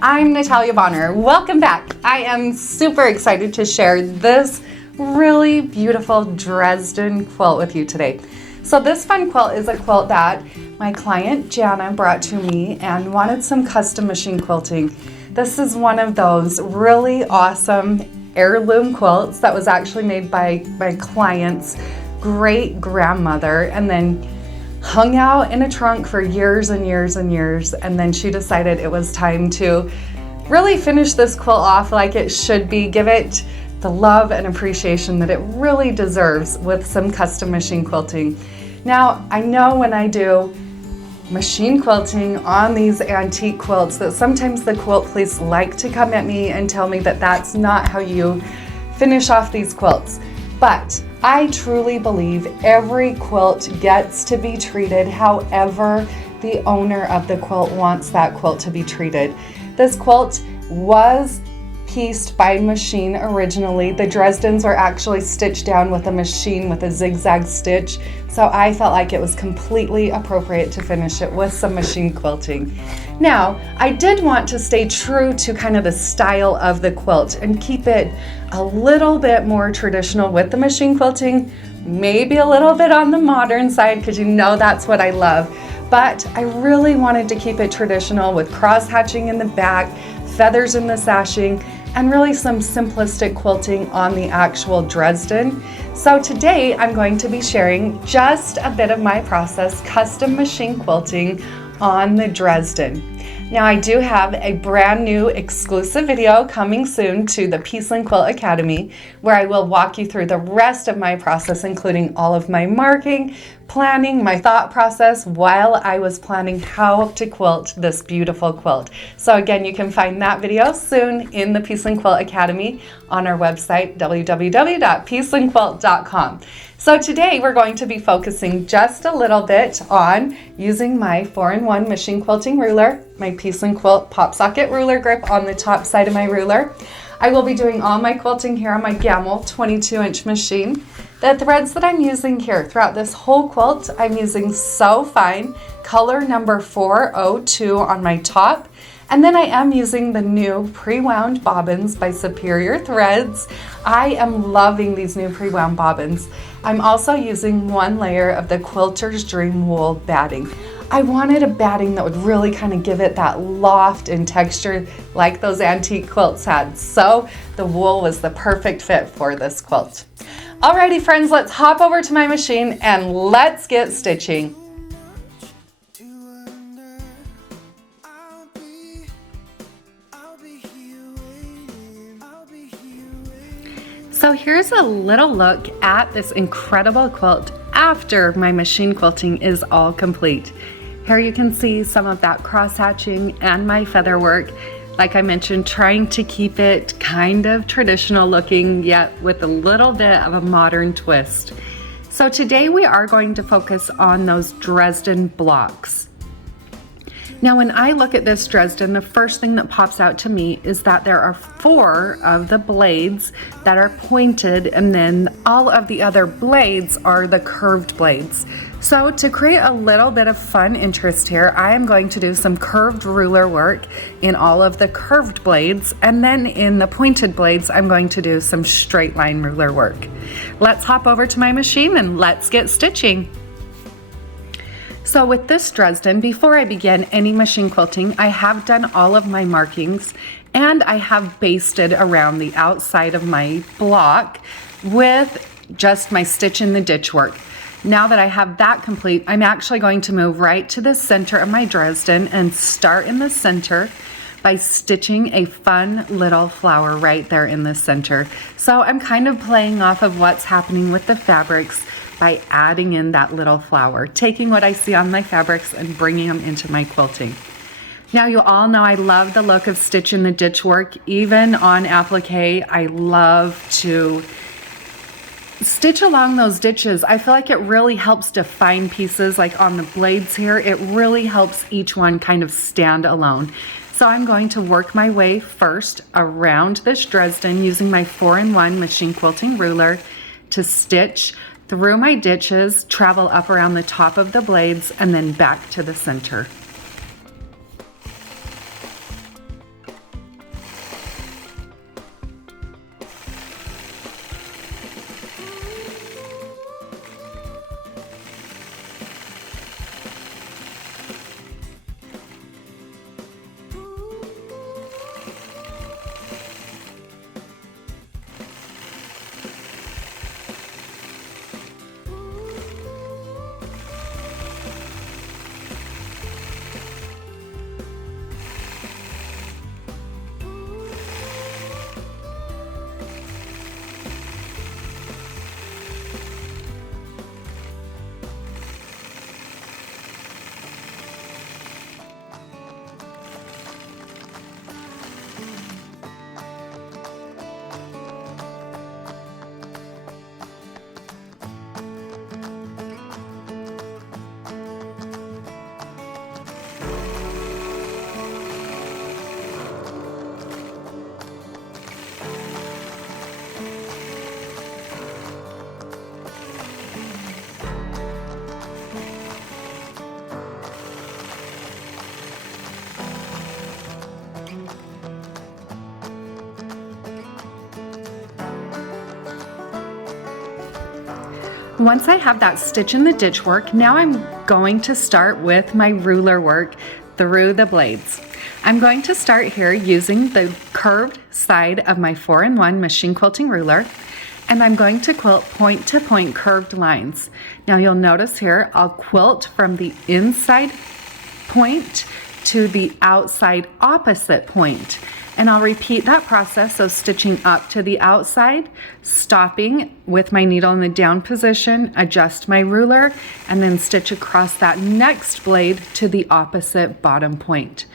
I'm Natalia Bonner. Welcome back. I am super excited to share this really beautiful Dresden quilt with you today. So this fun quilt is a quilt that my client Jana brought to me and wanted some custom machine quilting. This is one of those really awesome heirloom quilts that was actually made by my client's great grandmother and then hung out in a trunk for years and years and years, and then she decided it was time to really finish this quilt off like it should be, give it the love and appreciation that it really deserves with some custom machine quilting. Now, I know when I do machine quilting on these antique quilts that sometimes the quilt police like to come at me and tell me that that's not how you finish off these quilts. But I truly believe every quilt gets to be treated however the owner of the quilt wants that quilt to be treated. This quilt was pieced by machine originally. The Dresdens were actually stitched down with a machine with a zigzag stitch, so I felt like it was completely appropriate to finish it with some machine quilting. Now, I did want to stay true to kind of the style of the quilt and keep it a little bit more traditional with the machine quilting, maybe a little bit on the modern side because you know that's what I love. But I really wanted to keep it traditional with cross hatching in the back, feathers in the sashing, and really some simplistic quilting on the actual Dresden. So today I'm going to be sharing just a bit of my process custom machine quilting on the Dresden. Now I do have a brand new exclusive video coming soon to the Peaceland Quilt Academy where I will walk you through the rest of my process, including all of my marking, planning, my thought process while I was planning how to quilt this beautiful quilt. So again, you can find that video soon in the Peaceland Quilt Academy on our website, www.peacelandquilt.com. So today we're going to be focusing just a little bit on using my 4-in-1 machine quilting ruler, my Peaceland Quilt pop socket ruler grip on the top side of my ruler. I will be doing all my quilting here on my Gamble 22-inch machine. The threads that I'm using here throughout this whole quilt, I'm using So Fine color number 402 on my top. And then I am using the new pre-wound bobbins by Superior Threads. I am loving these new pre-wound bobbins. I'm also using one layer of the Quilter's Dream wool batting. I wanted a batting that would really kind of give it that loft and texture like those antique quilts had. So the wool was the perfect fit for this quilt. Alrighty friends, let's hop over to my machine and let's get stitching. So here's a little look at this incredible quilt after my machine quilting is all complete. Here you can see some of that cross hatching and my feather work. Like I mentioned, trying to keep it kind of traditional looking, yet with a little bit of a modern twist. So today we are going to focus on those Dresden blocks. Now when I look at this Dresden, the first thing that pops out to me is that there are 4 of the blades that are pointed, and then all of the other blades are the curved blades. So to create a little bit of fun interest here, I am going to do some curved ruler work in all of the curved blades, and then in the pointed blades, I'm going to do some straight line ruler work. Let's hop over to my machine and let's get stitching. So with this Dresden, before I begin any machine quilting, I have done all of my markings and I have basted around the outside of my block with just my stitch in the ditch work. Now that I have that complete, I'm actually going to move right to the center of my Dresden and start in the center by stitching a fun little flower right there in the center. So I'm kind of playing off of what's happening with the fabrics by adding in that little flower, taking what I see on my fabrics and bringing them into my quilting. Now you all know I love the look of stitch in the ditch work. Even on applique, I love to stitch along those ditches. I feel like it really helps define pieces, like on the blades here. It really helps each one kind of stand alone. So I'm going to work my way first around this Dresden using my 4-in-1 machine quilting ruler to stitch through my ditches, travel up around the top of the blades, and then back to the center. Once I have that stitch in the ditch work, now I'm going to start with my ruler work through the blades. I'm going to start here using the curved side of my 4-in-1 machine quilting ruler, and I'm going to quilt point to point curved lines. Now you'll notice here, I'll quilt from the inside point to the outside opposite point. And I'll repeat that process, so stitching up to the outside, stopping with my needle in the down position, adjust my ruler, and then stitch across that next blade to the opposite bottom point.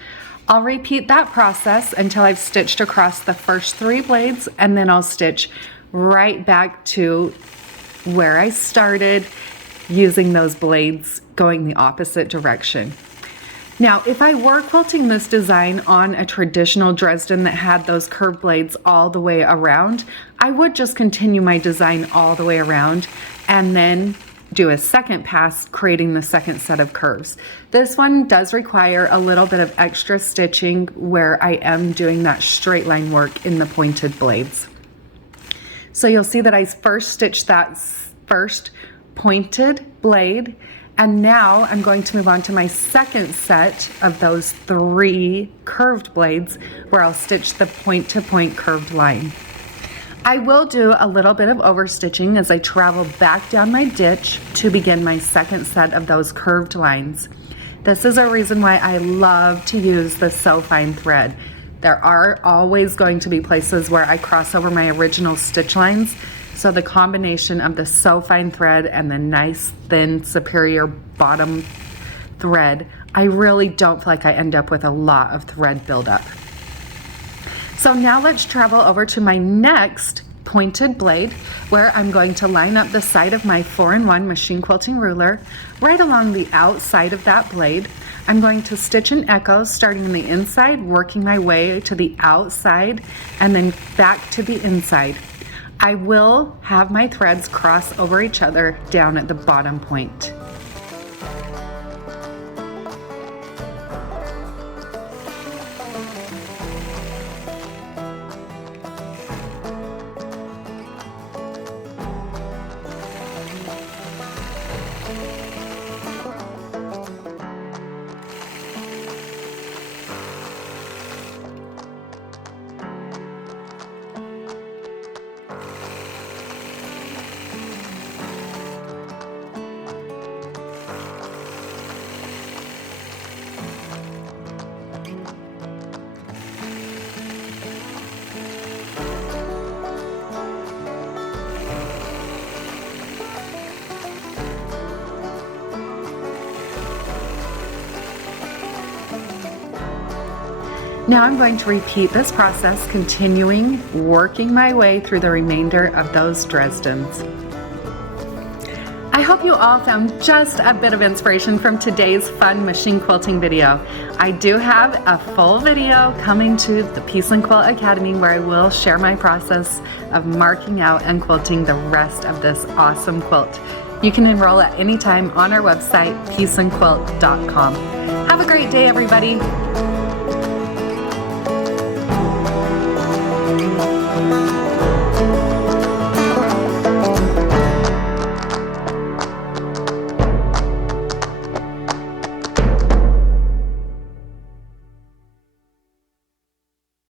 I'll repeat that process until I've stitched across the first 3 blades, and then I'll stitch right back to where I started using those blades going the opposite direction. Now, if I were quilting this design on a traditional Dresden that had those curved blades all the way around, I would just continue my design all the way around and then do a second pass, creating the second set of curves. This one does require a little bit of extra stitching where I am doing that straight line work in the pointed blades. So you'll see that I first stitched that first pointed blade, and now I'm going to move on to my second set of those 3 curved blades where I'll stitch the point to point curved line. I will do a little bit of overstitching as I travel back down my ditch to begin my second set of those curved lines. This is a reason why I love to use the So Fine thread. There are always going to be places where I cross over my original stitch lines, so the combination of the So Fine thread and the nice thin superior bottom thread, I really don't feel like I end up with a lot of thread buildup. So now let's travel over to my next pointed blade where I'm going to line up the side of my 4-in-1 machine quilting ruler right along the outside of that blade. I'm going to stitch an echo starting on the inside, working my way to the outside and then back to the inside. I will have my threads cross over each other down at the bottom point. Now I'm going to repeat this process, continuing working my way through the remainder of those Dresdens. I hope you all found just a bit of inspiration from today's fun machine quilting video. I do have a full video coming to the Piece and Quilt Academy where I will share my process of marking out and quilting the rest of this awesome quilt. You can enroll at any time on our website, pieceandquilt.com. Have a great day, everybody.